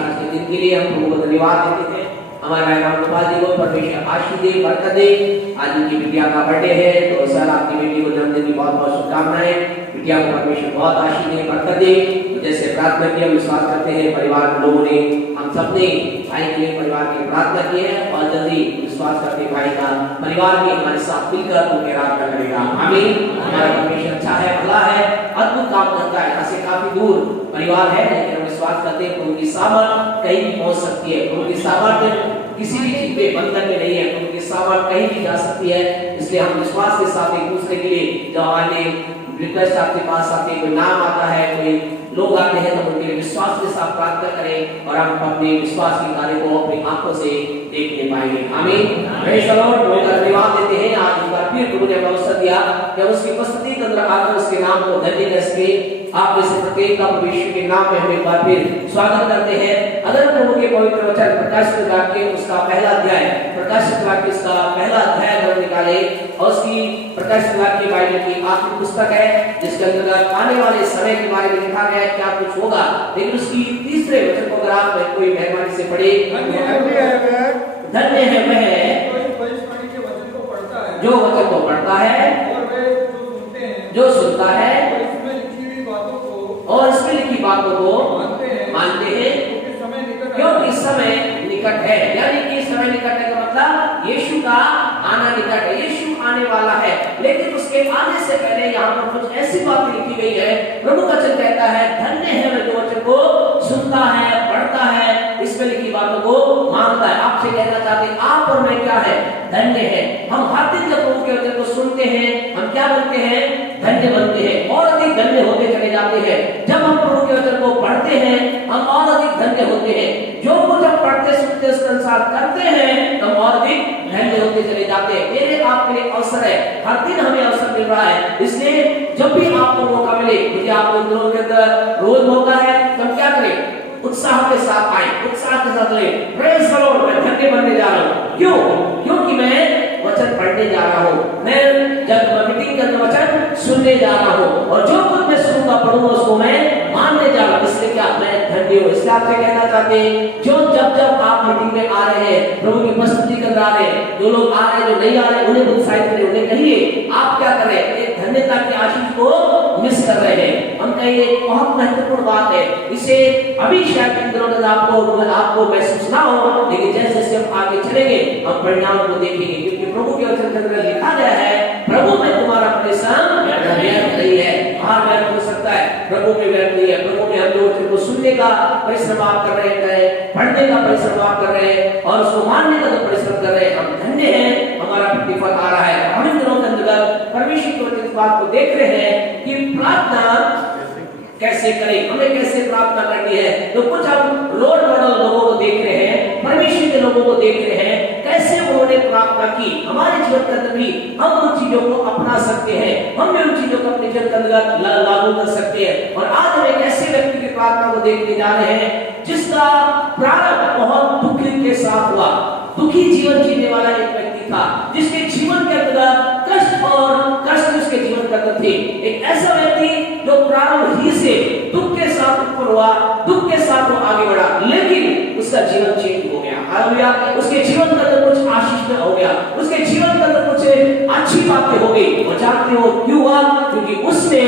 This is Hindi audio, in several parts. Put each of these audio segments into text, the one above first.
आज के दिन के लिए हम प्रभु को धन्यवाद देते हैं। हमारा नाम गोपाल जी को परमेश्वर आशीष दे, बरकत दे। आज उनकी बिटिया का बर्थडे है, तो सर आपकी बेटी को जन्मदिन की बहुत बहुत शुभकामनाएं। बिटिया को परमेश्वर बहुत आशीष दे, बरकत दे। तो जैसे प्रार्थना किया, विश्वास करते हैं परिवार के लोगों ने, हम सबने भाई के लिए परिवार की प्रार्थना की है, और जल्दी विश्वास करते भाई का परिवार भी हमारे साथ मिलकर उनके रास्ता करेगा। आमीन। हमारा परमेश्वर अच्छा है, भला है, अद्भुत काम करता है। ऐसे काफी दूर परिवार है, लेकिन हम विश्वास करते हैं उनकी सामर्थ कहीं भी पहुंच सकती है। उनकी सामर्थ किसी भी चीज पे बंधन में नहीं है, उनकी सामर्थ कहीं भी जा सकती है। इसलिए हम विश्वास के साथ एक दूसरे के लिए जब आने रिक्वेस्ट आपके पास आती है, कोई नाम आता है, कोई लोग आते हैं, तो उनके विश्वास के साथ प्रार्थना करें, और हम अपने विश्वास के कार्य को अपनी आंखों से देखने पाएंगे। आमीन। Praise the Lord. धन्यवाद देते हैं आज एक बार फिर प्रभु ने अवसर दिया कि उसकी उपस्थिति के अंदर आकर उसके नाम को धन्य कर सके। आप में से प्रत्येक का परमेश्वर के नाम में हम एक बार फिर स्वागत करते हैं। अगर प्रभु के पवित्र वचन प्रकाशित वाक्य उसका पहला अध्याय, प्रकाशित वाक्य उसका पहला अध्याय अगर निकाले, और उसकी प्रकाशित वाक्य बाइबल की आखिरी पुस्तक है, जिसके अंतर्गत आने वाले समय के बारे में लिखा गया है क्या कुछ होगा, लेकिन उसकी तीसरे वचन को अगर आप कोई मेहरबानी से पढ़े, धन्य है वह जो वचन को पढ़ता है जो सुनता है और इसमें लिखी बातों को मानते हैं, क्योंकि समय निकट है। यानी कि समय निकट है का मतलब यीशु का आना निकट है, यीशु आने वाला है। लेकिन उसके आने से पहले यहाँ पर कुछ ऐसी बातें लिखी गई है। प्रभु वचन कहता है धन्य है वह जो वचन को सुनता है, पढ़ता है, इसमें लिखी बातों को मानता है। आपसे कहना चाहते हैं आप और मैं क्या है? धन्य है। हम हर दिन जब प्रभु के वचन को सुनते हैं, हम क्या बनते हैं? धन्य बनते हैं, और अधिक धन्य होते चले जाते हैं। जब हम प्रभु के वचन को पढ़ते हैं, हम और अधिक धन्य होते हैं। जो कुछ हम पढ़ते सुनते उसके अनुसार करते हैं, हम और अधिक धन्य होते चले जाते हैं। मेरे आपके लिए अवसर है, हर दिन हमें अवसर मिल रहा है। इसलिए जब भी आपको मौका मिले, मुझे आपको इन दिनों के अंदर रोज मौका है, तो हम क्या करें? उत्साह के साथ आए, उत्साह के साथ लें। Praise the Lord. मैं धन्य बनने जा रहा हूँ। क्यों? क्योंकि मैं वचन पढ़ने जा रहा हूँ, मैं जब मीटिंग के अंदर वचन सुनने जा रहा हूँ, और जो कुछ मैं सुनूंगा पढ़ूंगा उसको मैं मानने जा रहा हूँ। इसलिए क्या मैं धन्य हूँ। इसलिए आपसे कहना चाहते हैं जो जब आप मीटिंग में आ रहे हैं, प्रभु की उपस्थिति के अंदर आ रहे हैं, जो लोग आ रहे हैं, जो नहीं आ रहे, उन्हें उत्साहित करें, उन्हें कहिए आप क्या कर रहे हैं? एक धन्यता की आशीष को मिस कर रहे हैं। हम कहेंगे बहुत महत्वपूर्ण बात है, इसे अभी शायद इन दिनों में आपको महसूस ना हो, लेकिन जैसे जैसे हम आगे चलेंगे हम परिणाम को देखेंगे। क्योंकि प्रभु के वचन के अंदर लिखा गया है प्रभु में तुम्हारा परिश्रम व्यर्थ नहीं है। बाहर व्यर्थ हो सकता है, प्रभु में व्यर्थ नहीं है। प्रभु में हम लोग को सुनने का परिश्रम आप कर रहे हैं, पढ़ने का परिश्रम आप कर रहे हैं, और उसको मानने का जो परिश्रम कर रहे हैं, हम धन्य हैं, हमारा प्रतिफल आ रहा है। हम इन दिनों के अंदर परमेश्वर के वचन इस बात को देख रहे हैं कि प्रार्थना कैसे करें, हमें कैसे प्रार्थना करनी है। तो कुछ हम रोल मॉडल लोगों को देख रहे हैं, परमेश्वर के लोगों को देख रहे हैं, कैसे उन्होंने प्रार्थना की। हमारे जीवन के अंदर भी हम उन चीजों को अपना सकते हैं, हम भी उन चीजों को अपने जीवन के अंदर लागू कर सकते हैं। और आज हम एक ऐसे व्यक्ति की प्रार्थना को देखने जा रहे हैं जिसका प्रारंभ बहुत दुखी के साथ हुआ। दुखी जीवन जीने वाला एक व्यक्ति था, जिसके जीवन के अंदर कष्ट उसके जीवन के अंदर थे। एक ऐसा व्यक्ति जो प्रारंभ ही से दुख के साथ ऊपर हुआ, दुख के साथ वो आगे बढ़ा, लेकिन उसका जीवन चेंज हो गया। हालेलुया। उसके जीवन के अंदर कुछ आशीष में हो गया, उसके जीवन के अंदर कुछ अच्छी बातें हो गई। और जानते हो क्यों हुआ? क्योंकि उसने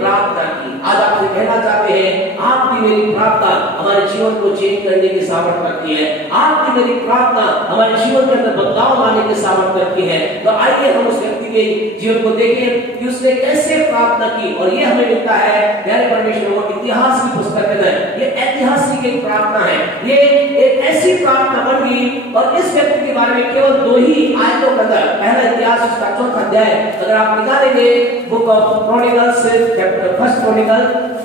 प्रार्थना की। आज आपसे कहना चाहते हैं आपकी मेरी प्रार्थना हमारे जीवन को चेंज करने की सामर्थ रखती है। आपकी मेरी प्रार्थना हमारे जीवन के अंदर बदलाव लाने की सामर्थ रखती है। तो आइए हम उस व्यक्ति के जीवन को देखें कि उसने कैसे प्रार्थना की। और ये हमें मिलता है प्यारे परमेश्वर को इतिहास की पुस्तक के अंदर। ये ऐतिहासिक एक प्रार्थना है, ये एक ऐसी प्रार्थना बन गई। और इस व्यक्ति के बारे में केवल 2 ही आयतों के अंदर, पहला इतिहास उसका 4था अध्याय अगर आप निकालेंगे, book of chronicles chapter 1 Chronicle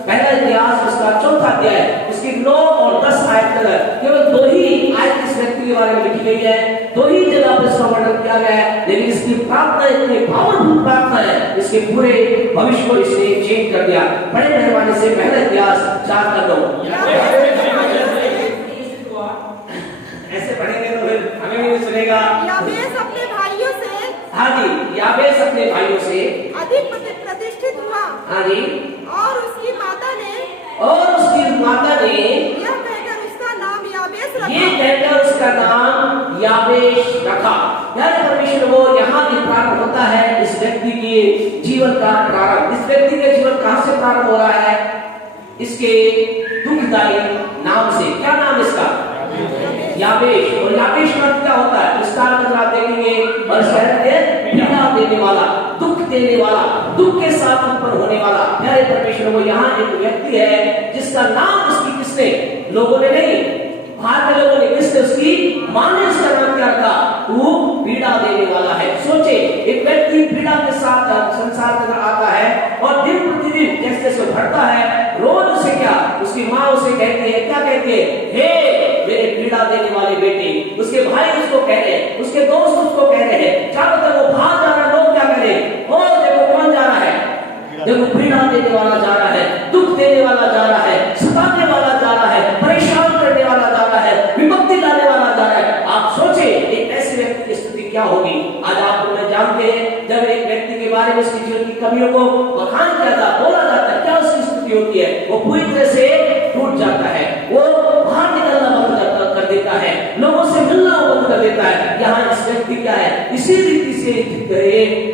पहला इतिहास उसका 4था अध्याय, उसकी 9 और 10 आयत के अंदर केवल 2 ही आयत इस व्यक्ति के बारे में लिखी गई है। 2 ही जगह पर इसका वर्णन किया गया है, लेकिन इसकी प्रार्थना इतनी पावरफुल प्रार्थना है, इसके पूरे भविष्य को इसने चेंज कर दिया। बड़े मेहरबानी से पहला इतिहास 4 का 9 ऐसे पढ़ेंगे तो फिर हमें भी सुनेगा। याबेस अपने भाइयों से, हाँ जी, याबेस अपने भाइयों से अधिक प्रतिष्ठित हुआ। हाँ जी। और उसकी माता ने यह कहकर उसका नाम परमेश्वर वो यहाँ भी प्रारंभ होता है इस व्यक्ति के जीवन का प्रारंभ। इस व्यक्ति का जीवन कहां से प्रारंभ हो रहा है? इसके दुखदायी नाम से। क्या नाम इसका? याबेश। और याबेश का क्या होता है? विस्तार में आप देखेंगे और पीड़ा देने वाला, दुख देने वाला, दुख के साथ उत्पन्न होने वाला। प्यारे परमेश्वर वो यहाँ एक व्यक्ति है जिसका नाम उसकी किसने? लोगों ने नहीं, बाहर के लोगों ने, किसने? उसकी मां ने उसका नाम क्या रखा? वो पीड़ा देने वाला है। सोचे एक व्यक्ति पीड़ा के साथ संसार के अंदर आता है और दिन प्रतिदिन जैसे जैसे बढ़ता है, रोज उसे क्या उसकी माँ उसे कहती है, क्या कहती है? हे मेरे पीड़ा देने वाले बेटे। उसके भाई उसको कह रहे हैं, उसके दोस्त उसको कह रहे हैं, चारों तरफ वो बाहर जा रहा है, लोग क्या कह रहे हैं? ओ देखो कौन जा रहा है, देखो पीड़ा देने वाला जा रहा है, दुख देने वाला जा रहा है, सताने वाला जा रहा है, परेशान करने वाला जा रहा है, विपत्ति लाने वाला जा रहा है। आप सोचे एक ऐसे व्यक्ति की स्थिति क्या होगी? आज आप लोग जानते हैं जब एक व्यक्ति के बारे में उसकी जीवन की कमियों को बखान किया जाता, बोला जाता है, क्या उसकी स्थिति होती है? वो पूरी तरह से टूट जाता है, वो बाहर निकलना बंद कर देता है, लोगों से मिलना बंद कर देता है। यहाँ इस व्यक्ति क्या है? इसी रीति से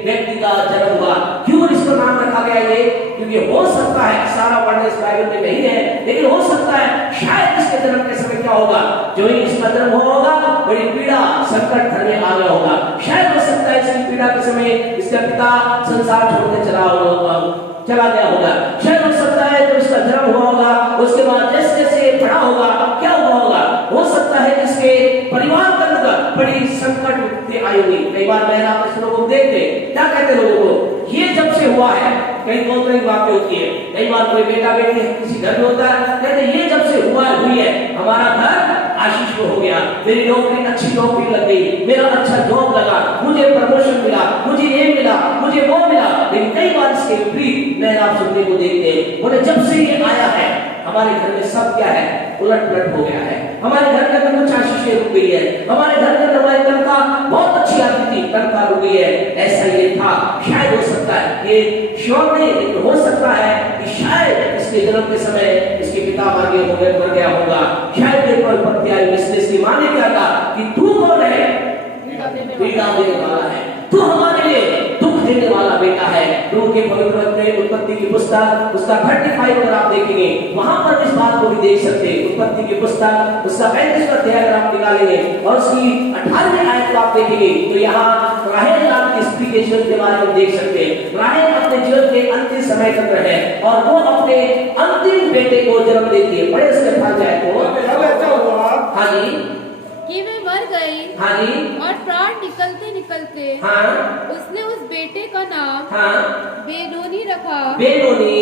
व्यक्ति का जन्म हुआ। क्यों इसको नाम रखा गया ये? क्योंकि हो सकता है, सारा वर्णन इस बाइबल में नहीं है, लेकिन हो सकता है शायद इसके जन्म के समय क्या होगा, जो ही इसका जन्म हुआ होगा बड़ी पीड़ा संकट घर में आ गया होगा। शायद हो सकता है इसकी पीड़ा के समय इसका पिता संसार छोड़कर चला गया होगा। शायद हो सकता है जब इसका जन्म हुआ होगा उसके बाद जैसे जैसे बड़ा होगा क्या हुआ होगा, हो सकता है इसके परिवार के अंदर बड़ी संकट विपत्ति आई होगी। कई बार मैं आप इस लोगों को देखते क्या कहते लोगों को, ये जब से हुआ है, कई कौन बातें होती है, कई बार कोई बेटा बेटी किसी घर में होता है, कहते ये जब से हुई है हमारा घर आशीष हो गया, मेरी नौकरी अच्छी नौकरी लग गई, मेरा अच्छा जॉब लगा, मुझे प्रमोशन मिला, मुझे ये मिला, मुझे वो मिला। लेकिन कई बार इसके विपरीत मैं आप सुनने को देखते हैं, बोले जब से ये आया है हमारे घर में सब क्या है? उलट पुलट हो गया है। हमारे घर के अंदर कुछ आशीषें रुक गई है, हमारे घर के अंदर हमारी तनख्वाह बहुत अच्छी आती थी, तनख्वाह रुक गई है। ऐसा ये था। शायद हो सकता है, ये श्योर नहीं लेकिन हो सकता है कि शायद इसके जन्म के समय इसके पिता मर गया होगा। शायद ये परिपत्ति आई, इसकी माँ ने क्या कहा कि तू कौन है? पीड़ा देने वाला है, तू हमारे लिए दुख देने वाला बेटा है। रूह के पवित्र उत्पत्ति की पुस्तक उसका 35 अगर आप देखेंगे वहां पर इस बात को भी देख सकते हैं। उत्पत्ति की पुस्तक उसका 35वां अध्याय अगर आप निकालेंगे और उसकी 18वीं आयत को आप देखेंगे तो यहाँ राहेल नाम की स्त्री के जीवन के बारे में देख सकते हैं। राहेल अपने जीवन के अंतिम समय तक है और वो अपने अंतिम बेटे को जन्म देती है। बड़े उसके भाग जाए तो हाँ जी कि वे मर गई। हाँ जी। और प्राण निकलते निकलते हाँ उसने उस बेटे का नाम हाँ बेनोनी रखा। बेनोनी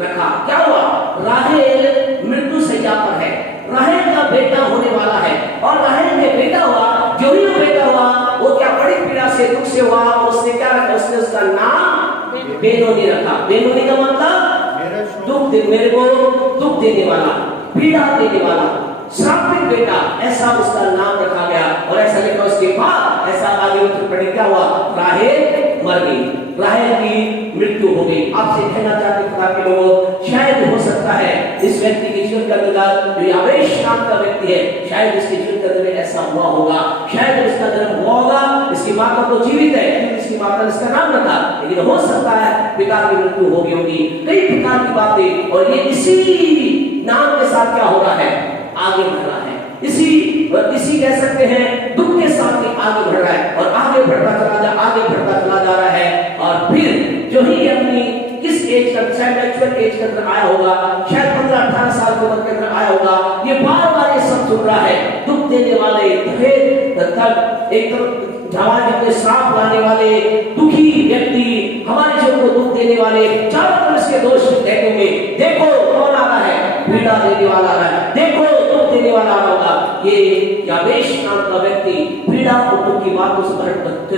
रखा। क्या हुआ? राहेल मृत्यु सैया पर है, राहेल का बेटा होने वाला है और राहेल में बेटा हुआ। जो ही वो बेटा हुआ वो क्या बड़ी पीड़ा से दुख से हुआ और उसने क्या रखा? उसने उसका नाम बेनोनी रखा। बेनोनी का मतलब दुख दे, मेरे को दुख देने वाला, पीड़ा देने वाला, श्रापित बेटा, ऐसा उसका नाम रखा गया। और ऐसा लिखा उसके बाद ऐसा आगे पढ़े क्या हुआ? राहेल मर गई, राहेल की मृत्यु हो गई। आपसे कहना चाहते खुदा के लोगों, शायद हो सकता है इस व्यक्ति के जीवन का अंदर जो याबेश नाम का व्यक्ति है, शायद इसके जीवन के अंदर ऐसा हुआ होगा। शायद इसका जन्म हुआ होगा, इसकी माता तो जीवित है, इसकी माता ने इसका नाम रखा, लेकिन हो सकता है पिता की मृत्यु हो गई होगी। कई प्रकार की बातें, और ये इसी नाम के साथ क्या हो रहा है? आगे बढ़ रहा है। इसी कह सकते हैं दुख के साथ ही आगे बढ़ रहा है और आगे बढ़ता चला जा रहा है। और फिर जो ही अपनी किस एज का, शायद मैच्योर एज के अंदर आया होगा, शायद 15-18 साल की उम्र के अंदर आया होगा, ये बार-बार ये सब सुन रहा है। दुख देने वाले, एक तरफ जवानी के श्राप लाने वाले, दुखी व्यक्ति, हमारे जीवन को दुख देने वाले, चारों तरफ इसके दोष देखेंगे। देखो कौन आ रहा है? पीड़ा देने वाला आ रहा है, देखो दुख देने वाला आ रहा होगा। ये याबेश नाम का व्यक्ति पीड़ा और दुख की बातों से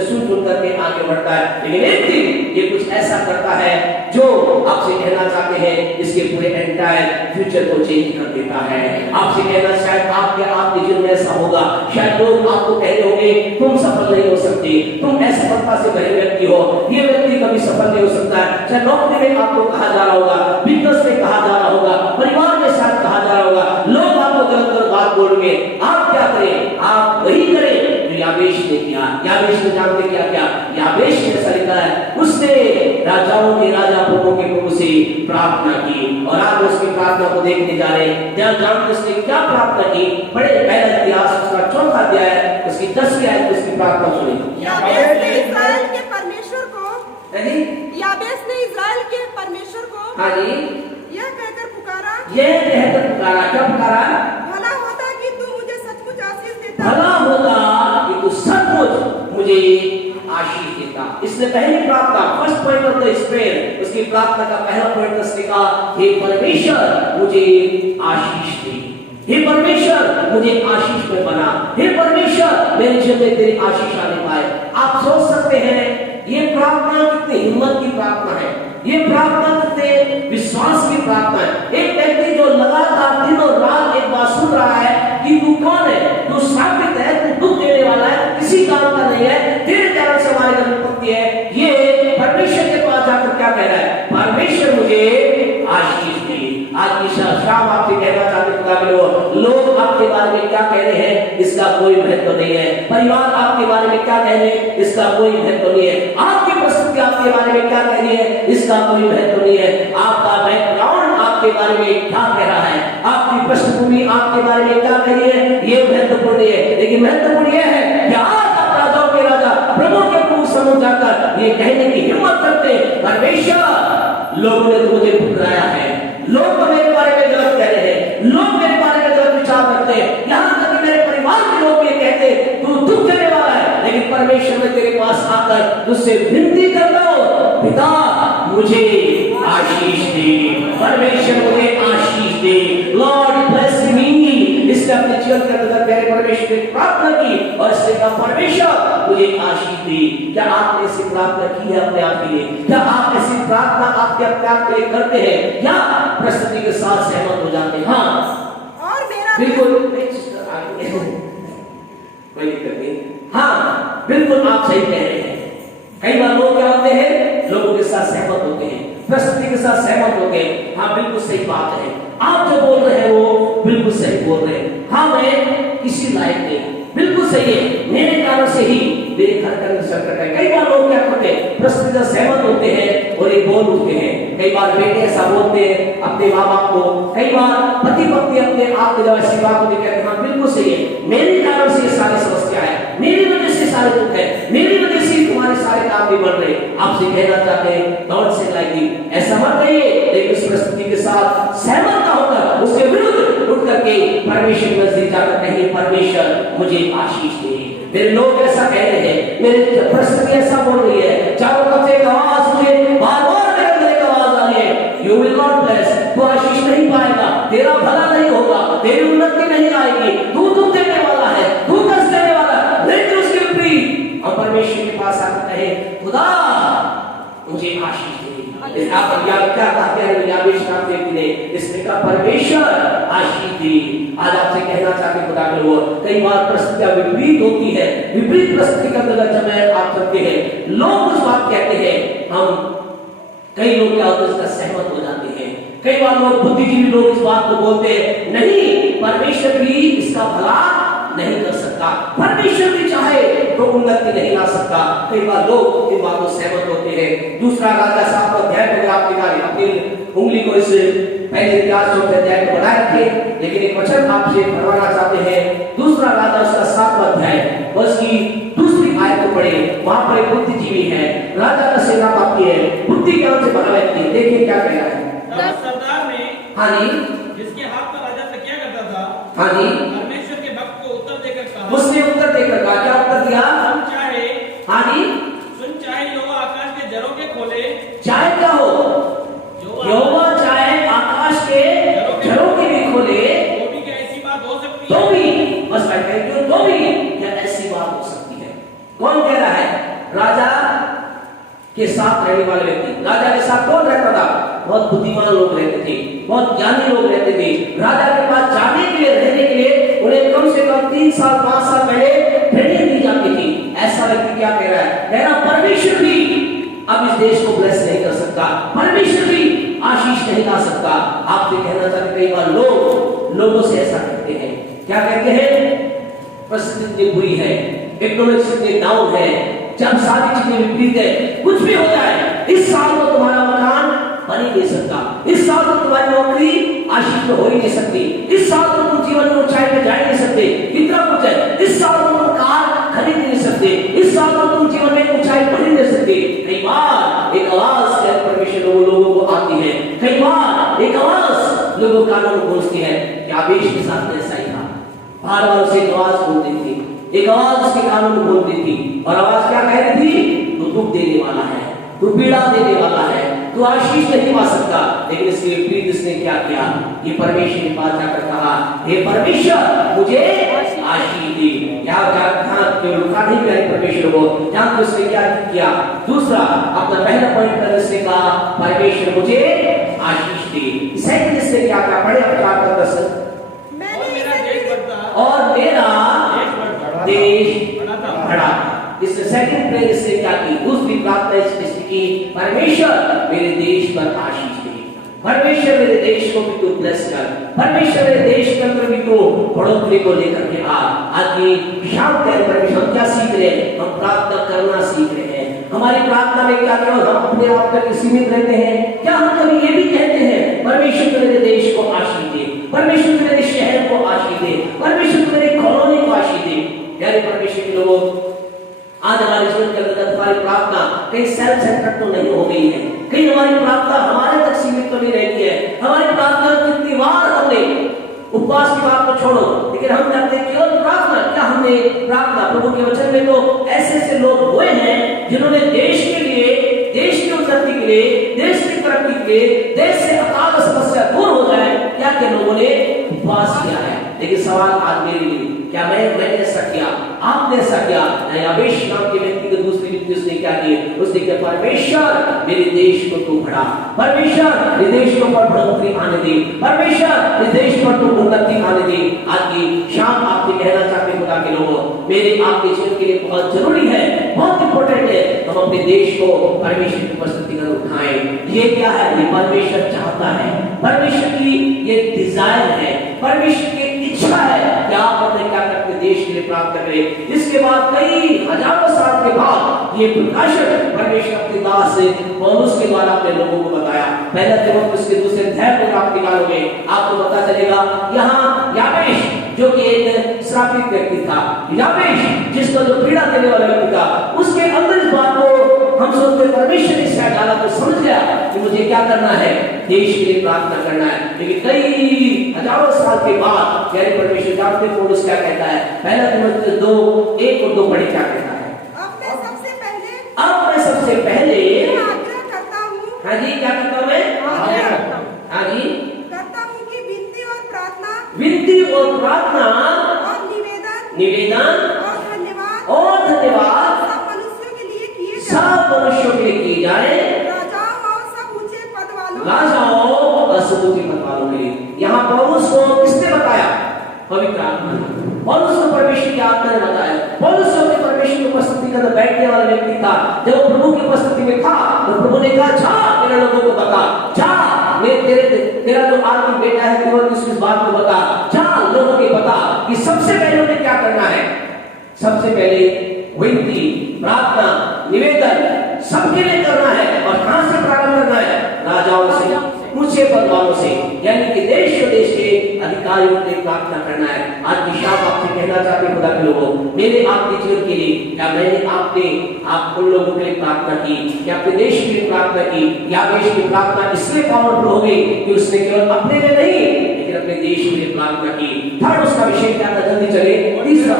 सुन करके आगे बढ़ता है। लेकिन एक दिन ये कुछ ऐसा करता है जो आपसे कहना चाहते हैं, इसके पूरे एंटायर फ्यूचर को चेंज कर देता है। आपसे कहना शायद आपके जीवन में ऐसा होगा, शायद लोग आपको कह रहे होंगे तुम सफल नहीं हो सकते, तुम असफलता से भरे व्यक्ति हो, ये व्यक्ति कभी सफल नहीं हो सकता है। चाहे नौकरी में आपको कहा जा रहा होगा, बिजनेस में कहा जा रहा होगा, परिवार के साथ कहा जा रहा होगा, लोग आपको गलत बात बोलेंगे। आप क्या करें? आप वही करें जो याबेश ने किया। याबेश ने जानते क्या किया? याबेश ने ऐसा लिखा है, उसने राजाओं के राजा प्रभु के प्रभु से प्रार्थना की। और आज उसकी प्रार्थना को देखने जा रहे हैं। जानते उसने क्या प्रार्थना की? बड़े पहला इतिहास उसका 4वां अध्याय उसकी 10वीं आयत उसकी प्रार्थना सुनी। याबेस ने इस्राएल के परमेश्वर को याबेस ने इस्राएल के परमेश्वर को हाँ जी यह कहकर पुकारा, क्या पुकारा? भला होता कि तू मुझे सचमुच आशीष देता, भला होता कि तू सचमुच मुझे आशीष देता। इसने पहली प्रार्थना, first point of the prayer, उसकी प्रार्थना का पहला पॉइंट उसने कहा, हे परमेश्वर मुझे आशीष दे, हे परमेश्वर मुझे आशीष में बना, हे परमेश्वर मेरे जीवन में तेरी आशीष आने पाए। आप सोच सकते हैं ये प्रार्थना कितनी हिम्मत की प्रार्थना है, ये प्रार्थना कितने विश्वास की प्रार्थना है। एक व्यक्ति जो लगातार दिन और रात एक बात सुन रहा है कि तू कौन है, तू श्रापित है, तू दुख देने वाला है, किसी काम का नहीं है, तेरे कारण से हमारी घर विपत्ति है, ये परमेश्वर के पास जाकर क्या कह रहा है? परमेश्वर मुझे आशीष दे। आज की शाम आपसे कहना चाहते हैं, लोग आपके बारे में क्या कह रहे हैं इसका कोई महत्व नहीं है, परिवार आपके बारे में क्या कह रहे हैं इसका कोई महत्व नहीं है, आपकी परिस्थिति आपके बारे में क्या कह रही है इसका कोई महत्व नहीं है, आपका बैकग्राउंड आपके बारे में क्या कह रहा है, आपकी पृष्ठभूमि आपके बारे में क्या कह रही है, ये महत्वपूर्ण नहीं है। लेकिन महत्वपूर्ण यह है कि आज आप राजाओं के राजा प्रभु के प्रभु समझ जाकर ये कहने की हिम्मत करते, परमेश्वर लोगों ने मुझे ठुकराया है, लोग तो मेरे बारे में गलत कह रहे हैं, लोग मेरे बारे में गलत विचार करते हैं, यहाँ तक कि मेरे परिवार के लोग ये कहते तू दुख देने वाला है, लेकिन परमेश्वर ने तेरे पास आकर तुझसे विनती करता हूं, पिता मुझे आशीष दे, परमेश्वर मुझे आशीष दे, लॉर्ड ब्लेस मी। इसने अपने जीवन के अंदर मेरे परमेश्वर की प्रार्थना की और इसने कहा परमेश्वर मुझे आशीष दे। क्या आपने ऐसी प्रार्थना की है अपने आप के लिए? क्या आप ऐसी प्रार्थना आपके अपने आप के लिए करते हैं या परिस्थिति के साथ सहमत हो जाते हैं? हाँ और मेरा बिल्कुल कोई दिक्कत नहीं, हाँ बिल्कुल आप सही कह रहे हैं। कई बार लोग क्या होते हैं, लोगों के साथ सहमत होते हैं, परिस्थिति के साथ सहमत होते हैं, हाँ बिल्कुल सही बात है, आप जो बोल रहे हैं वो बिल्कुल सही बोल रहे हैं, हाँ मैं किसी लायक नहीं, बिल्कुल सही है, मेरे कारण से ही मेरे घर का संकट है। कई बार लोग क्या करते हैं, परिस्थिति से सहमत होते हैं और ये बोल उठते हैं। कई बार बेटे ऐसा बोलते हैं अपने माँ बाप को, कई बार पति पत्नी अपने आप को जब ऐसी बात होती है, हाँ बिल्कुल सही है, मेरे कारण से ये सारी समस्या है, मेरी वजह से सारे दुख है, मेरी वजह से तुम्हारे सारे काम भी बढ़ रहे। आपसे कहना चाहते हैं डोंट से लाइक ऐसा मत कहिए, लेकिन उस परिस्थिति के साथ सहमत ना होकर उसके विरुद्ध उठ करके परमेश्वर के नजदीक जाकर कहिए परमेश्वर मुझे आशीष दे। मेरे लोग ऐसा कह रहे हैं, मेरे परिस्थिति ऐसा बोल रही है, चारों तरफ से आवाज मुझे बार-बार मेरे अंदर एक आवाज आ रही है, यू विल नॉट ब्लेस, तू आशीष नहीं पाएगा, तेरा भला नहीं होगा, तेरी उन्नति नहीं आएगी, तू दुख देने वाला है, तू कष्ट देने वाला है। लेकिन उसके विपरीत हम परमेश्वर के पास आकर कहे खुदा मुझे आशीष दे। आप क्या कहते हैं याबेश नाम के व्यक्ति ने, इसने कहा परमेश्वर आशीष दे। आज आपसे कहना चाहते खुदा के लोग, कई बार परिस्थितियां विपरीत होती है, विपरीत परिस्थिति का अंदर जब आप करते हैं, लोग कुछ बात कहते हैं, हम कई लोग क्या होते हैं इसका सहमत हो जाते हैं। कई बार लोग बुद्धिजीवी लोग इस बात को बोलते हैं नहीं परमेश्वर भी इसका भला नहीं कर सकता, परमेश्वर भी चाहे तो उन्नति नहीं ला सकता। कई बार लोग इन बातों से सहमत होते हैं। दूसरा राजा 7वां अध्याय में आप निकालें, अपनी उंगली को इस पहले इतिहास चौथे अध्याय को बनाए रखिए, लेकिन एक वचन आपसे फरमाना चाहते हैं। दूसरा राजा उसका 7वां अध्याय उसकी दूसरी आयत को पढ़े, वहां पर एक बुद्धिजीवी है, राजा का सेनापति है, बुद्धि ज्ञान से भरा व्यक्ति, देखिए क्या कह रहा है। सरदार ने हाँ जी जिसके हाथ में राजा से क्या करता था, हाँ जी परमेश्वर के भक्त को उत्तर देकर कहा, उसने उत्तर देकर कहा, क्या उत्तर दिया? सुन चाहे हाँ जी यहोवा आकाश के जरों के खोले, चाहे क्या हो, यहोवा चाहे आकाश के जरों के भी खोले, तो भी क्या ऐसी बात हो सकती तो है? भी बस भाई कहेंगे तो भी क्या ऐसी बात हो सकती है? कौन कह रहा है? राजा के साथ रहने वाले व्यक्ति। राजा के साथ कौन रहता था? बहुत बुद्धिमान लोग रहते थे, बहुत ज्ञानी लोग रहते थे। राजा के पास जाने के लिए, रहने के लिए उन्हें कम से कम 3 साल 5 साल पहले ट्रेनिंग दी जाती थी। ऐसा व्यक्ति क्या कह रहा है? कह रहा परमेश्वर भी अब इस देश को ब्लेस नहीं कर सकता, परमेश्वर भी आशीष नहीं ला सकता। आपसे कहना चाहते कई बार लोगों से ऐसा कहते हैं, क्या कहते हैं? परिस्थिति इतनी बुरी है, इकोनॉमिक्स इतने डाउन है, जब सारी चीजें विपरीत है, कुछ भी होता है, इस साल तो तुम्हारा मकान बन ही नहीं सकता, इस साल तो तुम्हारी नौकरी आशीष में हो ही नहीं सकती, इस साल तो तुम जीवन में ऊंचाई पे जा ही नहीं सकते, कितना कुछ है, इस साल तो तुम कार खरीद नहीं सकते, इस साल तो तुम जीवन में ऊंचाई बढ़ ही नहीं सकते। कई बार एक आवाज परमेश्वर लोगों को आती है, कई बार एक आवाज लोगों कानों को पहुंचती है कि आवेश के साथ ऐसा ही था, बार बार उसे एक आवाज बोलती थी, एक आवाज उसके कानों में बोलती थी, और आवाज क्या कह रही थी? तू दुख देने वाला है, तू पीड़ा देने वाला है, तू आशीष नहीं पा सकता। लेकिन इसके विपरीत इसने क्या किया? ये परमेश्वर के पास जाकर कहा, हे परमेश्वर मुझे आशीष दे। रुका नहीं गया परमेश्वर को, जहां तो उसने क्या किया? दूसरा अपना पहला पॉइंट पर इसने कहा परमेश्वर मुझे आशीष दे। सेकंड इसने क्या कहा? बड़े अपराध का दर्शन, और मेरा देश बढ़ा। इस सेकंड प्रेयर इसने क्या की? दूसरी प्रार्थना इसने की, परमेश्वर मेरे देश पर आशीष दे, परमेश्वर मेरे देश को भी तू ब्लेस कर, परमेश्वर मेरे देश के अंदर भी तू बढ़ोतरी को लेकर के आ। आज शाम के परमेश्वर हम क्या सीख रहे हैं? हम प्रार्थना करना सीख रहे हैं। हमारी प्रार्थना में क्या केवल हम अपने आप तक सीमित रहते हैं? क्या हम कभी ये भी कहते हैं परमेश्वर मेरे देश को आशीष दे, परमेश्वर मेरे शहर को आशीष दे, परमेश्वर मेरे कॉलोनी को आशीष दे? यानी परमेश्वर के लोगों, आज हमारे जीवन के अंदर हमारी प्रार्थना कहीं सेल्फ सेंटर्ड तो नहीं हो गई है, कहीं हमारी प्रार्थना हमारे तक सीमित तो नहीं रहती है। हमारी प्रार्थना कितनी बार हमने उपवास की बात को छोड़ो, लेकिन हम करते केवल प्रार्थना। क्या हमने प्रार्थना? प्रभु के वचन में तो ऐसे ऐसे लोग हुए हैं जिन्होंने देश के लिए, देश की उन्नति के लिए, देश की तरक्की के लिए, देश से अकाल समस्या दूर हो जाए, क्या क्या लोगों ने उपवास किया है। लेकिन सवाल आज मेरे लिए, क्या मैंने ऐसा किया? आपने ऐसा किया? याबेश नाम के व्यक्ति को दूसरे व्यक्ति उसने क्या किया? उसने कहा परमेश्वर मेरे देश को तू बढ़ा, परमेश्वर मेरे देश को पर बढ़ोतरी आने दे, परमेश्वर मेरे देश पर तू उन्नति आने दे। आज की शाम आपसे कहना चाहते खुदा के लोगों, मेरे आपके जीवन के लिए बहुत जरूरी है, बहुत इंपॉर्टेंट है, हम अपने देश को परमेश्वर की उपस्थिति में उठाएं। ये क्या है? ये परमेश्वर चाहता है, परमेश्वर की ये डिजायर है, परमेश्वर की इच्छा है कि आप अपने क्या करते देश के लिए प्राप्त करें। इसके बाद कई हजारों साल के बाद ये प्रकाशन परमेश्वर अपने दास से पौलुस के द्वारा अपने लोगों को बताया। पहला तिमोथेयुस के दूसरे अध्याय को आप निकालोगे, आपको पता चलेगा यहाँ याबेश जो कि एक श्रापित व्यक्ति था, याबेश जिसको जो पीड़ा देने वाला व्यक्ति था, उसके अंदर इस बात को हम सोचते परमेश्वर ने शायद डाला तो समझ गया कि मुझे क्या करना है? देश के लिए प्रार्थना करना है। लेकिन कई हजारों साल के बाद यानी परमेश्वर जानते पौलुस क्या कहता है? पहला तिमोथेयुस 2:1 और 2 पढ़े क्या कहता है? अब मैं सबसे पहले आग्रह करता हूँ। हाँ जी, क्या करता हूँ मैं? हाँ जी, करता हूँ कि विनती और प्रार्थना और निवेदन और धन्यवाद सब मनुष्यों के लिए किए जाए, राजाओं और सब ऊंचे पद वालों के लिए। यहाँ पौलुस को किसने बताया? पवित्र आत्मा ने। पौलुस को परमेश्वर की आत्मा ने बताया। पौलुस जो परमेश्वर की उपस्थिति के अंदर बैठने वाला व्यक्ति था, जब वो प्रभु की उपस्थिति में था तो प्रभु ने कहा जा मेरे लोगों को बता, जा तेरा जो आत्मिक बेटा है तिमोथेयुस इस बात को बता, जा लोगों के बता कि सबसे पहले उन्हें क्या करना है? सबसे पहले विनती, प्रार्थना, निवेदन सबके लिए करना है। और कहां से प्रारंभ करना है? राजाओं से, ऊंचे पद वालों से, यानी कि देश के अधिकारियों से प्रार्थना करना है। आज की शाम आपसे कहना चाहते हैं खुदा के लोगों, मेरे आपके जीवन के लिए क्या मैंने आप उन लोगों के लिए प्रार्थना की, क्या अपने देश के लिए प्रार्थना की? या देश की प्रार्थना इसलिए पावरफुल हो गई कि उसने केवल अपने लिए नहीं लेकिन अपने देश के लिए प्रार्थना की। थर्ड उसका विषय क्या था? जल्दी चले। तीसरा,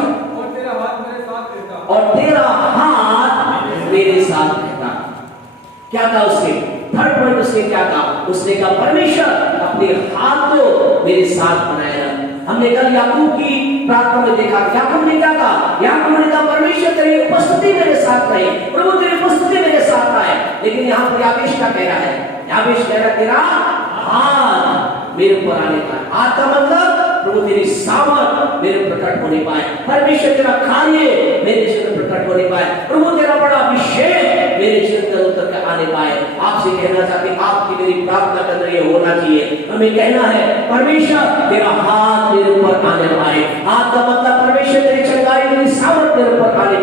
और तेरा हाथ मेरे साथ रहता। क्या था उसने? थर्ड पॉइंट उसने क्या कहा? उसने कहा परमेश्वर अपने हाथ को मेरे साथ बनाए रख। हमने कल याकूब की प्रार्थना में देखा, याकूब ने क्या कहा? याकूब ने कहा परमेश्वर तेरी उपस्थिति मेरे साथ रहे, प्रभु तेरी उपस्थिति मेरे साथ आए। लेकिन यहाँ पर याबेश क्या कह रहा है? याबेश कह रहा है तेरा हाथ मेरे ऊपर आने का। हाथ का मतलब प्रभु तेरी सामर्थ मेरे प्रकट होने पाए, परमेश्वर तेरा कार्य मेरे जीवन में प्रकट होने पाए, प्रभु तेरा बड़ा अभिषेक मेरे जीवन में उतर कर आने पाए। आपसे कहना चाहते आपकी मेरी प्रार्थना करना ये होना चाहिए। हमें कहना है परमेश्वर तेरा हाथ मेरे ऊपर आने पाए। हाथ का मतलब परमेश्वर तेरी चंगाई मेरी सामर्थ मेरे ऊपर आने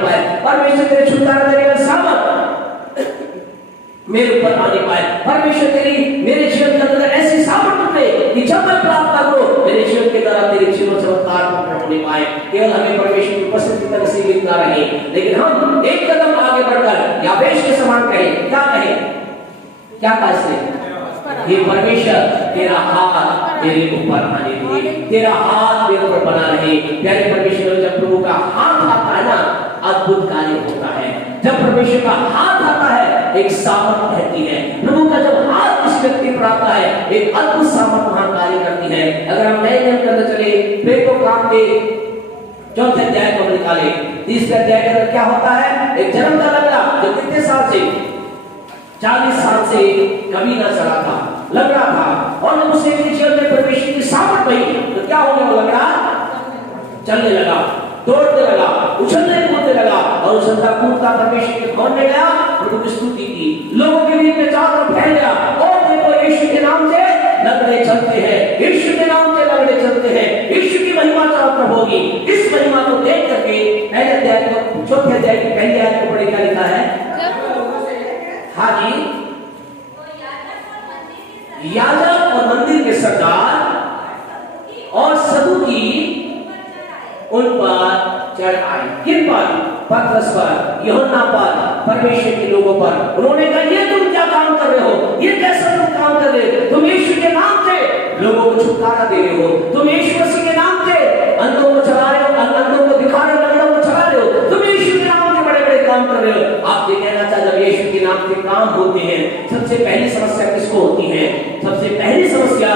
आए, केवल हमें परमेश्वर की उपस्थिति तक सीमित ना रहे, लेकिन हम एक कदम आगे बढ़कर याबेश के समान कहें। क्या कहें? क्या कहा इसने? ये परमेश्वर तेरा हाथ मेरे ऊपर आने दे, तेरा हाथ मेरे ऊपर बना रहे। प्यारे परमेश्वर, जब प्रभु का हाथ आता है ना, अद्भुत कार्य होता है। जब परमेश्वर का हाथ आता है, एक सामर्थ रहती है। प्रभु का जब हाथ किसी व्यक्ति पर आता है, एक अद्भुत सामर्थ वहां कार्य करती है। अगर हम नए नियम के अंदर चले, प्रेरितों काम के 4थे अध्याय को निकाले, 30वें अध्याय के अंदर क्या होता है? एक जन्म का लंगड़ा जो कितने साल से, 40 साल से कभी ना चला था, लंगड़ा था, और जब उसे जीवन में परमेश्वर की सामर्थ हुई तो क्या हो गया? वो लंगड़ा चलने लगा, दौड़ने लगा, उछलने कूदने लगा, और उछलता कूदता परमेश्वर के भवन में गया, प्रभु की स्तुति की, लोगों के बीच में चारों तरफ फैल गया। और देखो, यीशु के नाम से लंगड़े चलते हैं, यीशु के नाम से लंगड़े चलते हैं, यीशु की महिमा चारों तरफ होगी। इस महिमा को देख करके पहले अध्याय को, 4थे अध्याय की पहली आयत को पढ़े, क्या लिखा है? हाँ जी, याजक और मंदिर के सरदार और सदूकी उन पर चढ़ आए। किन पर? पतरस पर, यूहन्ना पर, परमेश्वर के लोगों पर। उन्होंने कहा, ये तुम क्या काम कर रहे हो? ये कैसा तुम काम कर रहे हो? तुम यीशु के नाम से लोगों को छुटकारा दे रहे हो, तुम यीशु मसीह के नाम से अंधों को चला रहे हो, अंधों को दिखा रहे हो, लंगड़ों को चला रहे हो, तुम यीशु के नाम से बड़े बड़े काम कर रहे हो। आप ये कहना चाहते, जब यीशु के नाम से काम होते हैं, सबसे पहली समस्या किसको होती है? सबसे पहली समस्या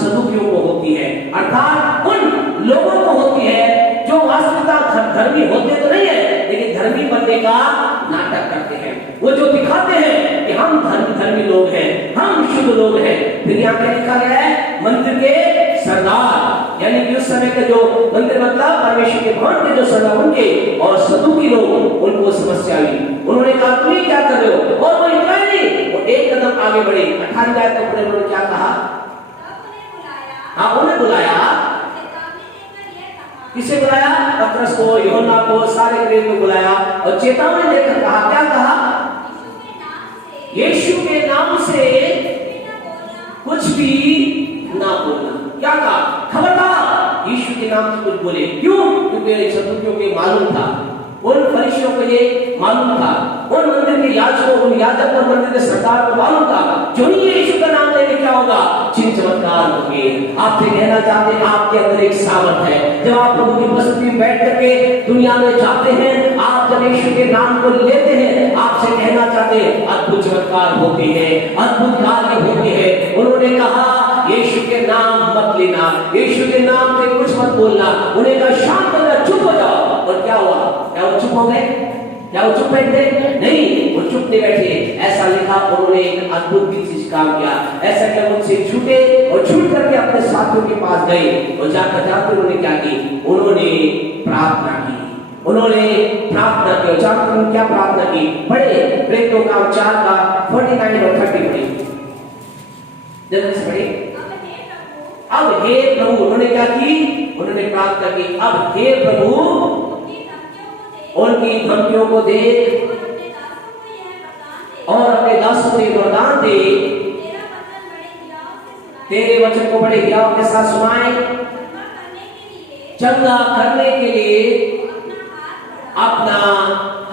सदूकियों को होती है, अर्थात उन लोगों को होती है जो वास्तविकता धर्मी होते तो नहीं है, लेकिन धर्मी बनने का नाटक करते हैं। वो जो दिखाते हैं कि हम धर्मी लोग हैं, हम शुद्ध लोग हैं। फिर यहाँ पे लिखा गया है मंदिर के सरदार, यानी कि उस समय के जो मंदिर मतलब परमेश्वर के भवन के जो सरदार उनके, और सदूकी लोग, उनको समस्या हुई। उन्होंने कहा, तुम क्या कर रहे हो? और वो इतना नहीं, वो एक कदम आगे बढ़े। 18 आयत तक उन्होंने क्या कहा? हाँ, उन्हें बुलाया। किसे बुलाया? पतरस को, यूहन्ना को, सारे प्रेरितों को बुलाया और चेतावनी देकर कहा। क्या कहा? यीशु के नाम से कुछ भी ना बोलना। क्या कहा? खबरदार, यीशु के नाम से कुछ बोले। क्यों? क्योंकि सदूकियों को मालूम था, उन फरीसियों को ये मालूम था, उन मंदिर के याजकों, उन याजक और मंदिर के सरदार को मालूम था, जो ही यीशु का नाम लेके क्या होगा? चिन्ह चमत्कार होंगे। आपसे कहना चाहते हैं, आपके अंदर एक सामर्थ है। जब आप प्रभु की उपस्थिति में बैठ करके दुनिया में जाते हैं, आप जब यीशु के नाम को लेते हैं, आपसे कहना चाहते हैं, अद्भुत चमत्कार होते हैं, अद्भुत कार्य होते हैं। उन्होंने कहा, यीशु के नाम मत लेना, यीशु के नाम से कुछ मत बोलना। उन्हें कहा, शांत हो जाओ, चुप हो जाओ। और क्या हुआ? क्या वो चुप हो गए? क्या वो चुप बैठे? नहीं, वो चुप नहीं बैठे। ऐसा लिखा, उन्होंने एक अद्भुत चीज काम किया। ऐसा क्या, उनसे छूटे और छूट करके अपने साथियों के पास गए, और जाकर जाकर उन्होंने क्या की? उन्होंने प्रार्थना की। उन्होंने प्रार्थना की। जानते उन्होंने क्या प्रार्थना की? पढ़े, प्रेरितों का 4 का 49 और 30 पढ़े, जल्दी से पढ़े। अब हे प्रभु, उन्होंने क्या की? उन्होंने प्रार्थना की, अब हे प्रभु, उनकी धमकियों को देख और अपने दासों को वरदान दे, तेरे वचन को बड़े हियाव के साथ सुनाए, चंगा करने के लिए अपना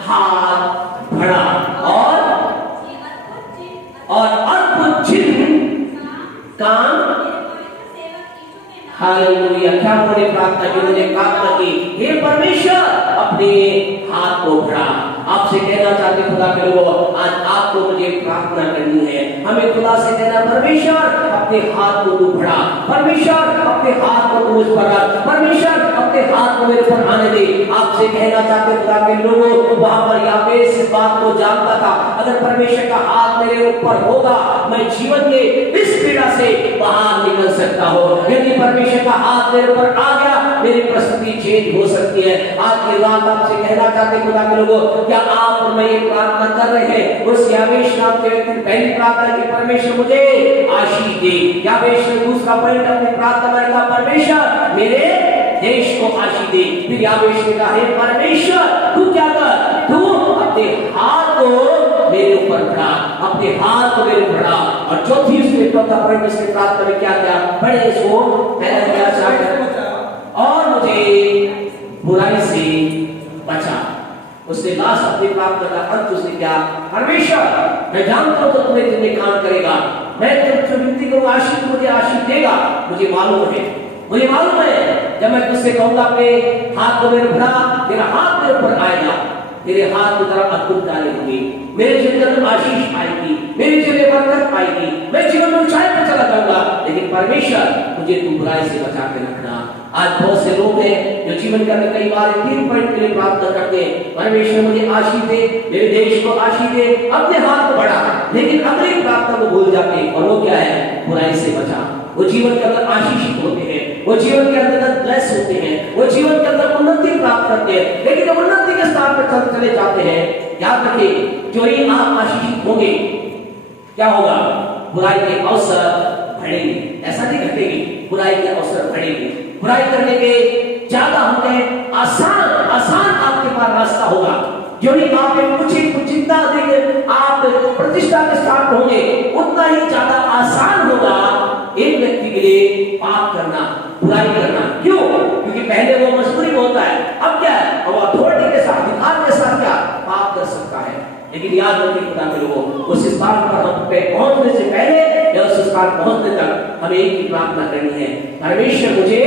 हाथ बढ़ा और अद्भुत चिन्ह काम। हालेलुया। क्या उन्होंने प्रार्थना की? उन्होंने प्रार्थना की, हे परमेश्वर, अपने हाथ को बढ़ा। आपसे कहना चाहते खुदा के लोगों, आज आपको मुझे प्रार्थना करनी है। हमें खुदा से कहना, परमेश्वर अपने हाथ को तू बढ़ा, परमेश्वर अपने हाथ को तू मुझ पर रख, परमेश्वर अपने हाथ को मेरे पर आने दे। आपसे कहना चाहते खुदा के लोगों, वहां पर याबेस इस बात को जानता था, अगर परमेश्वर का हाथ मेरे ऊपर होगा, मैं जीवन के इस पीड़ा से बाहर निकल सकता हूँ। यदि परमेश्वर का हाथ मेरे ऊपर आ गया, मेरी परिस्थिति चेंज हो सकती है। आज की रात आपसे कहना चाहते खुदा के लोगों, क्या आप और मैं ये प्रार्थना कर रहे हैं? उस याबेश नाम के व्यक्ति पहली प्रार्थना की, परमेश्वर मुझे आशीष दे। याबेश ने दूसरा पॉइंट अपनी प्रार्थना में कहा, परमेश्वर मेरे देश को आशीष दे। फिर याबेश ने कहा, हे परमेश्वर, तू क्या कर? तू अपने हाथ को मेरे ऊपर बढ़ा, अपने हाथ को मेरे बढ़ा। और चौथी उसने चौथा पॉइंट उसने प्रार्थना में क्या किया? बड़े इसको पहला क्या चाहते, और मुझे उससे लास्ट अपनी प्रार्थना का अंत उसने क्या, परमेश्वर मैं जानता हूं तो तुम्हें जिन्हें काम करेगा, मैं जब जो विनती करूं आशीष मुझे आशीष देगा, मुझे मालूम है जब मैं तुझसे कहूंगा अपने हाथ को मेरे बढ़ा, तेरा हाथ मेरे ऊपर आएगा, तेरे हाथ की तरफ अद्भुत कार्य होंगे, मेरे जीवन में आशीष आएगी, मेरे जीवन में बरकत आएगी, मैं जीवन में ऊंचाई पर चला जाऊंगा। लेकिन परमेश्वर मुझे तू बुराई से बचा के रखना। आज बहुत से लोग हैं जो जीवन के अंदर कई बार 3 पॉइंट के लिए प्रार्थना करते हैं, परमेश्वर मुझे आशीष दे, मेरे देश को आशीष दे, अपने हाथ को बढ़ा, लेकिन अगली प्रार्थना को भूल जाते हैं। और वो क्या है, बुराई से बचा। वो जीवन के अंदर आशीषित होते हैं, वो जीवन के अंदर ब्लेस होते हैं, वो जीवन के अंदर उन्नति प्राप्त करते हैं, लेकिन जब उन्नति के स्थान पर चले जाते हैं, याद रखिए जो ही आप आशीषित होंगे क्या होगा, बुराई के अवसर बढ़ेंगे। ऐसा नहीं घटेगी, बुराई के अवसर बढ़ेंगे। बुराई करने के ज्यादा होंगे, आसान आपके पास रास्ता होगा। जो ही आप कुछ चिंता देंगे, आप प्रतिष्ठा के स्थान होंगे, उतना ही ज्यादा आसान होगा एक व्यक्ति के लिए पाप करना, बुराई करना। क्यों? क्योंकि पहले वो मजबूरी में होता है, अब क्या है, वो अथॉरिटी के साथ, अधिकार के साथ क्या पाप कर सकता है। लेकिन याद रखिए खुदा के लोगों, उस स्थान पर हम पे पहुंचने से पहले या उस स्थान पहुंचने तक हमें एक ही प्रार्थना करनी है, परमेश्वर मुझे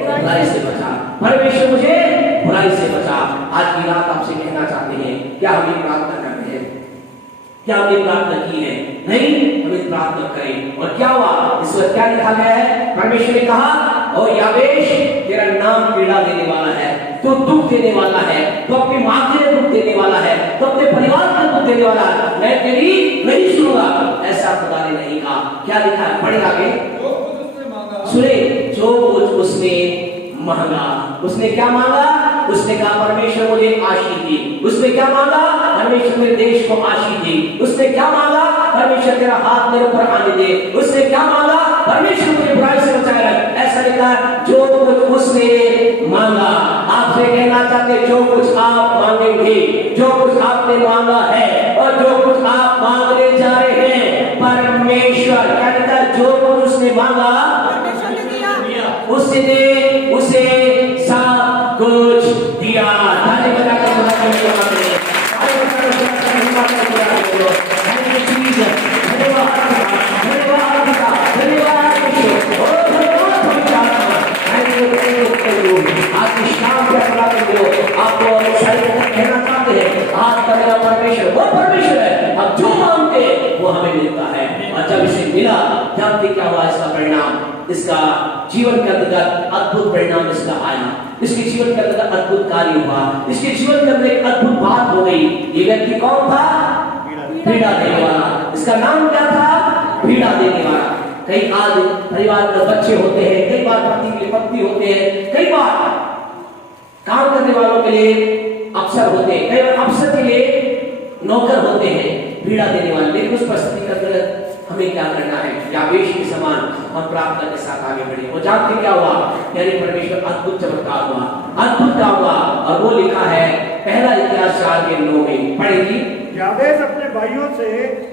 बुराई से बचा, परमेश्वर मुझे बुराई से बचा। आज की रात आपसे कहना चाहते हैं, क्या हम ये प्रार्थना करते हैं? क्या हमने प्रार्थना की है? नहीं, हमें प्रार्थना करें। और क्या हुआ, इस वक्त क्या लिखा गया है, परमेश्वर ने कहा, ओ यावेश तेरा नाम पीड़ा देने वाला है, तो दुख देने वाला है, तो अपनी मां के लिए दुख देने वाला है, तो अपने परिवार के लिए दुख देने वाला है, मैं तेरी नहीं सुनूंगा, ऐसा खुदा ने नहीं कहा। क्या लिखा है, पढ़े आगे, सुने, जो कुछ उसने मांगा, उसने क्या मांगा, उसने कहा परमेश्वर मुझे आशीष दी, उसने क्या मांगा, परमेश्वर मेरे देश को आशीष दी, उसने क्या मांगा, परमेश्वर तेरा हाथ मेरे ऊपर आने दे, उसने क्या मांगा, परमेश्वर मुझे बुराई से बचाए रख। ऐसा लिखा, जो कुछ उसने मांगा। आपसे कहना चाहते, जो कुछ आप मांगेंगे, जो कुछ आपने मांगा है और जो कुछ आप मांगने जा रहे हैं, परमेश्वर क्या कहता है, जो कुछ उसने मांगा उसने उसे सब कुछ दिया। आपको कहना चाहते हैं, आज का मेरा परमेश्वर वो परमेश्वर है, अब जो मांगते वो हमें मिलता है। और जब इसे मिला, जानते क्या हुआ इसका परिणाम, इसका जीवन के अंतर्गत अद्भुत परिणाम इसका आया, इसके जीवन के अंदर अद्भुत कार्य हुआ, इसके जीवन के अंदर एक अद्भुत बात हो गई। ये व्यक्ति कौन था, पीड़ा देने वाला। इसका नाम क्या था, पीड़ा देने वाला। कई आज परिवार में बच्चे होते हैं, कई बार पति के पत्नी होते हैं, कई बार काम करने वालों के लिए अफसर होते हैं, कई बार अफसर के लिए नौकर होते हैं, पीड़ा देने वाले। लेकिन उस परिस्थिति के अंदर हमें क्या करना है, यावेश के समान हम प्रार्थना के साथ आगे बढ़े। और जानते क्या हुआ, यानी परमेश्वर अद्भुत चमत्कार हुआ, अद्भुत क्या हुआ, और वो लिखा है पहला इतिहास 4 के 9 में, पढ़ेगी। यावेश अपने भाइयों से,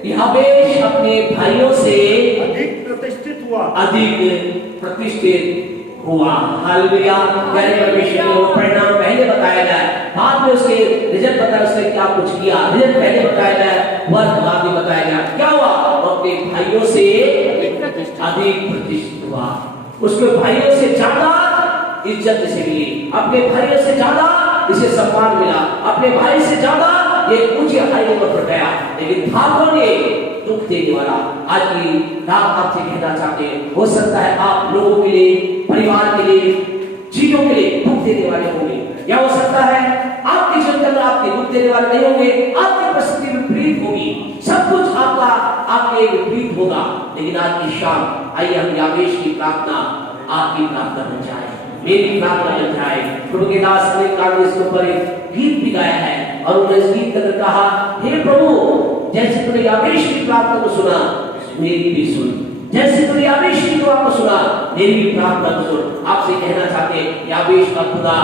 यावेश अपने भाइयों से अधिक प्रतिष्ठित हुआ, अधिक प्रतिष्ठित हुआ। हालेलुया। यानी परमेश्वर को परिणाम पहले बताया जाए, बाद में उसके रिजल्ट बताया, उसने क्या कुछ किया, रिजल्ट पहले बताया जाए, वर्क बाद में बताया जाए। क्या हुआ, अपने भाइयों से अधिक प्रतिष्ठित हुआ, उसके भाइयों से ज्यादा इज्जत इसे मिली, अपने भाइयों से ज्यादा इसे सम्मान मिला, अपने भाई से ज्यादा ये ऊंचे हाईवे पर गया। लेकिन भागों ने दुख देने वाला। आज की रात आपसे कहना चाहते हैं, हो सकता है आप लोगों के लिए, परिवार के लिए, चीजों के लिए दुख देने वाले होंगे, या हो सकता है आपके जीवन के अंदर आपके दुख देने वाले नहीं होंगे, आपकी परिस्थिति विपरीत होगी, सब कुछ आपका आपके विपरीत होगा। लेकिन आज की शाम आइए हम यावेश की प्रार्थना आपकी प्रार्थना बन जाए, मेरी प्रार्थना बन जाए। प्रभु के दास ने काल इसके ऊपर एक गीत भी गाया है, और उन्होंने इस गीत के अंदर कहा, हे प्रभु जैसे तूने यावेश की प्रार्थना को सुना, मेरी भी सुन, जैसे तूने यावेश की दुआ को सुना, मेरी भी प्रार्थना को सुन। आपसे कहना चाहते हैं, यावेश का खुदा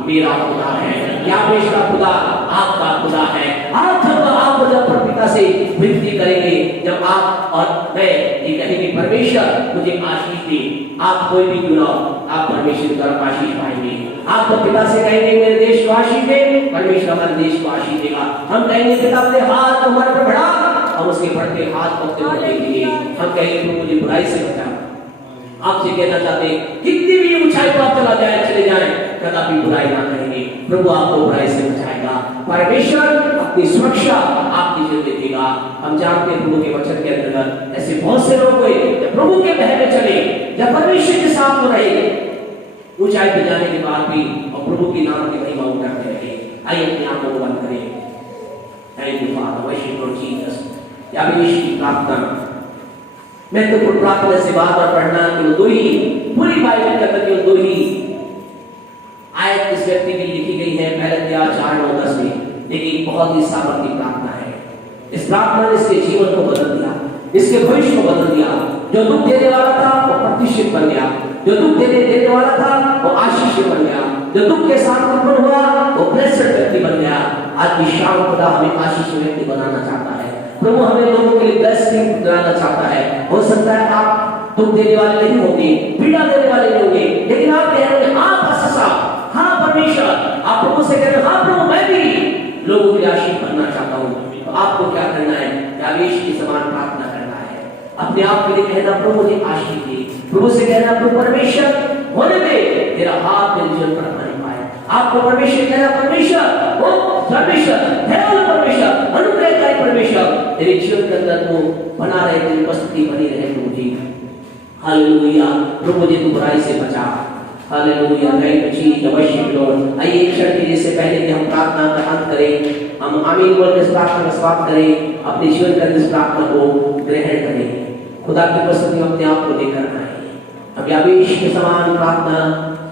मेरा खुदा है, यावेश का खुदा आपका खुदा है। आज जब आप जब पिता से विनती करेंगे, जब आप और मैं ये कहेंगे परमेश्वर मुझे आशीष दे, आप कोई भी क्यों ना, आप परमेश्वर की तरफ आशीष पाएंगे, आप तो पिता से कहेंगे मेरे देश को आशीष दे, परमेश्वर हमारे देश को आशीष देगा। हम कहेंगे पिता अपने हाथ को हमारे पर बढ़ा, हम उसके बढ़ते हाथ को अपने ऊपर देखेंगे। हम कहेंगे तू मुझे बुराई से बचा। आपसे कहना चाहते हैं कितनी भी ऊंचाई पर आप चले जाए कदापि बुराई ना करेंगे। प्रभु आपको बुराई से बचाएगा। परमेश्वर अपनी सुरक्षा आपकी जिंदगी देगा। हम जानते हैं प्रभु के वचन के अंतर्गत ऐसे बहुत से लोग हुए प्रभु के बह में चले, जब परमेश्वर के साथ हो रहे, ऊंचाई पे जाने के बाद भी और प्रभु की नाम की महिमा करते रहे। आइए अपने आंखों को बंद करें। Thank you father, worship Lord Jesus. Yahweh की प्रार्थना मैं तो प्रार्थना से बार-बार पढ़ना केवल दो ही, पूरी बाइबल के अंदर केवल दो ही आयत इस व्यक्ति की लिखी गई है, पहले 4:9-10 में, लेकिन बहुत ही सामर्थ्य प्रार्थना है। इस प्रार्थना ने इसके जीवन को बदल दिया, इसके भविष्य को बदल दिया। जो दुख देने वाला था वो प्रतिष्ठित बन गया, जो दुख देने वाला था वो आशीष बन गया, जो दुख के साथ उत्पन्न हुआ वो ब्लेस्ड व्यक्ति बन गया। आज की शाम खुदा हमें आशीष व्यक्ति बनाना चाहता है। प्रभु हमें लोगों के लिए ब्लेसिंग बनाना चाहता है। हो सकता है आप दुख देने वाले नहीं होंगे, पीड़ा देने वाले नहीं होंगे, लेकिन आप कह रहे हैं हाँ पास्टर साहब, हाँ परमेश्वर, आप प्रभु से कह रहे हैं हाँ प्रभु मैं भी लोगों के लिए आशीष बनना चाहता हूँ। तो आपको क्या करना है? यावेश की समान प्रार्थना करना है। अपने आप के लिए कहना प्रभु मुझे आशीष दे। प्रभु से कहना प्रभु परमेश्वर होने दे तेरा हाथ मेरे जीवन पर बने पाए। आपको परमेश्वर कहना परमेश्वर वो परमेश्वर है, वो परमेश्वर अनुग्रहकारी परमेश्वर तेरे जीवन के अंदर वो बना रहे, तेरी उपस्थिति बनी रहे प्रभु जी। हालेलुया। प्रभु जी तू बुराई से बचा। Hallelujah. Thank you Jesus, worship Lord. आइए एक क्षण के लिए से पहले कि हम प्रार्थना का अंत करें, हम आमीन बोल के इस प्रार्थना का समाप्त करें, अपने जीवन के अंदर इस प्रार्थना को ग्रहण करें। खुदा की उपस्थिति में अपने आप को लेकर आए। अब यावेश के समान प्रार्थना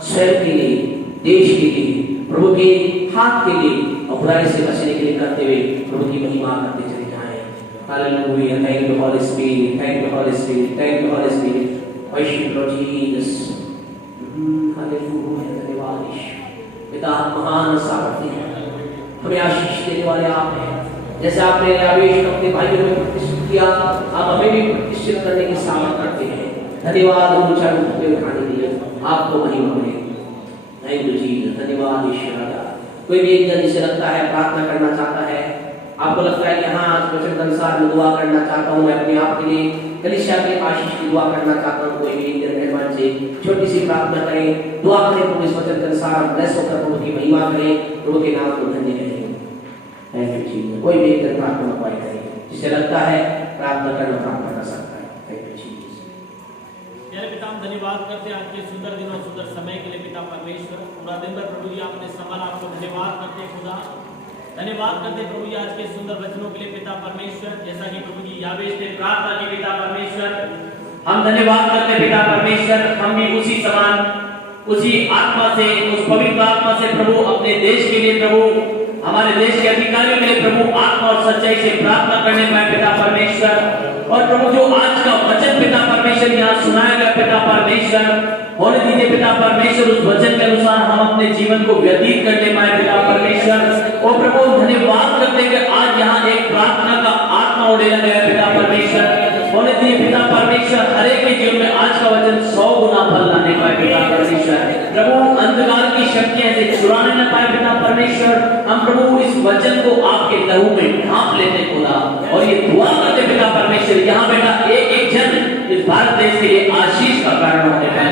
स्वयं के लिए, देश के लिए, प्रभु के हाथ के लिए और बुराई से बचने के लिए करते हुए प्रभु की महिमा करते चले जाएं। Hallelujah. Thank you Holi spirit, thank you Holi spirit, thank you Holi spirit. Worship Lord Jesus. Hallelujah. धन्यवाद यीशु। पिता महान सामर्थ्य है, हमें आशीष देने वाले आप हैं। जैसे आपने यावेश को अपने भाइयों में प्रतिष्ठित किया, आप हमें भी प्रतिष्ठित करने की सामर्थ रखते हैं। धन्यवाद ऊंचा पे उठाने के लिए आपको महिमा मिले। Thank you Jesus. धन्यवाद ईश्वर। कोई भी एक जन जिसे लगता है प्रार्थना करना चाहता है, आपको लगता है कि हाँ आज वचन के अनुसार मैं दुआ करना चाहता हूँ, मैं अपने आप के लिए कलीसिया के आशीष की दुआ करना चाहता हूँ, कोई भी एक जन मेहमान से छोटी सी प्रार्थना करें, दुआ करें प्रभु इस वचन के अनुसार ब्लेस होकर प्रभु की महिमा करें, प्रभु के नाम को धन्य करें। Thank you Jesus. कोई भी एक जन प्रार्थना पाए करें, जिसे लगता है प्रार्थना करना प्रार्थना कर सकता है। Thank you Jesus. प्यारे पिता हम धन्यवाद करते हैं आज के सुंदर दिनों सुंदर समय के लिए पिता परमेश्वर। पूरा दिन भर प्रभु जी आपने संभाला, आपको धन्यवाद करते हैं खुदा, धन्यवाद करते हैं प्रभु जी आज के सुंदर वचनों के लिए पिता परमेश्वर। जैसा कि प्रभु जी यावेश ने प्रार्थना की पिता परमेश्वर, हम धन्यवाद करते हैं पिता परमेश्वर। हम भी उसी समान उसी आत्मा से, उस पवित्र आत्मा से प्रभु अपने देश के लिए, प्रभु हमारे देश के अधिकारियों के लिए प्रभु आत्मा और सच्चाई से प्रार्थना करने पाए पिता परमेश्वर। और प्रभु जो आज का वचन पिता परमेश्वर यहाँ सुनाया गया पिता परमेश्वर, होने दीजिए पिता परमेश्वर उस वचन के अनुसार हम अपने जीवन को व्यतीत करने पाए पिता परमेश्वर। और प्रभु धन्यवाद करते हैं कि आज यहाँ एक प्रार्थना का आत्मा उड़ेला गया पिता परमेश्वर। होने दीजिए पिता परमेश्वर हर एक के जीवन में आज का वचन 100 गुना फल लाने पाए पिता परमेश्वर। प्रभु अंधकार की शक्तियां से छुड़ाने न पाए पिता परमेश्वर। हम प्रभु इस वचन को आपके लहू में ढांप लेते खुदा, और ये दुआ करते पिता परमेश्वर यहाँ बेटा एक एक जन इस भारत देश के लिए आशीष का कारण होने पाए।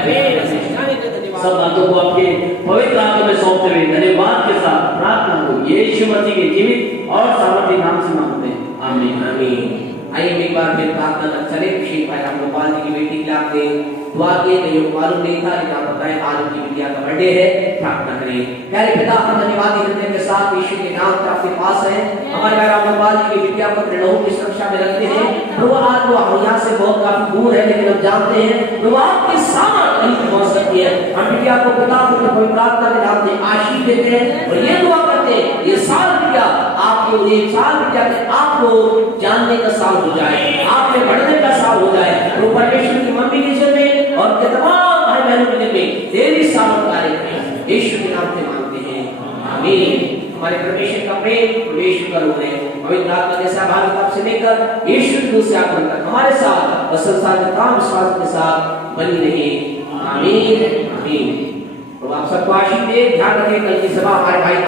सब बातों को आपके पवित्र हाथों में सौंपते हुए धन्यवाद के साथ प्रार्थना को यीशु मसीह के जीवित और सामर्थी नाम से मांगते हैं, आमीन आमीन। आइए एक बार फिर प्रार्थना कर चले। अभिषेक भाई राम गोपाल जी की बेटी के लिए आपने दुआ किए, नहीं मालूम नहीं था, लेकिन आप बताएं आज उनकी बिटिया का बर्थडे है, प्रार्थना करें। प्यारे पिता हम धन्यवाद हृदय के साथ यीशु के नाम से आपके पास है। हमारे भाई राम गोपाल जी की बिटिया को त्रिलोक की सुरक्षा में रखते हैं प्रभु। आज वो यहाँ से बहुत काफी दूर है, लेकिन हम जानते हैं प्रभु आपके सामर्थ कहीं पहुंच सकती है। हम बिटिया को पिता को कोई प्रार्थना के नाम से आशीष देते हैं और ये दुआ करते हैं ये साल बिटिया आपके लिए साल बिटिया के आपको जानने का साल हो जाए, आपके बढ़ने का साल हो जाए। वो परमेश्वर की मम्मी के जीवन में और के तमाम भाई बहनों के जीवन में तेरी सामर्थ कार्य करें, यीशु के नाम से मांगते हैं, आमीन। हमारे परमेश्वर का प्रेम, परमेश्वर का रूप है, पवित्र आत्मा के सहभागिता से लेकर यीशु के दूत से आगमन तक हमारे साथ और संसार के तमाम विश्वास के साथ बनी रहे, आमीन आमीन। तो आप सबको आशीष दे, ध्यान रखें, कल की सभा हमारे भाई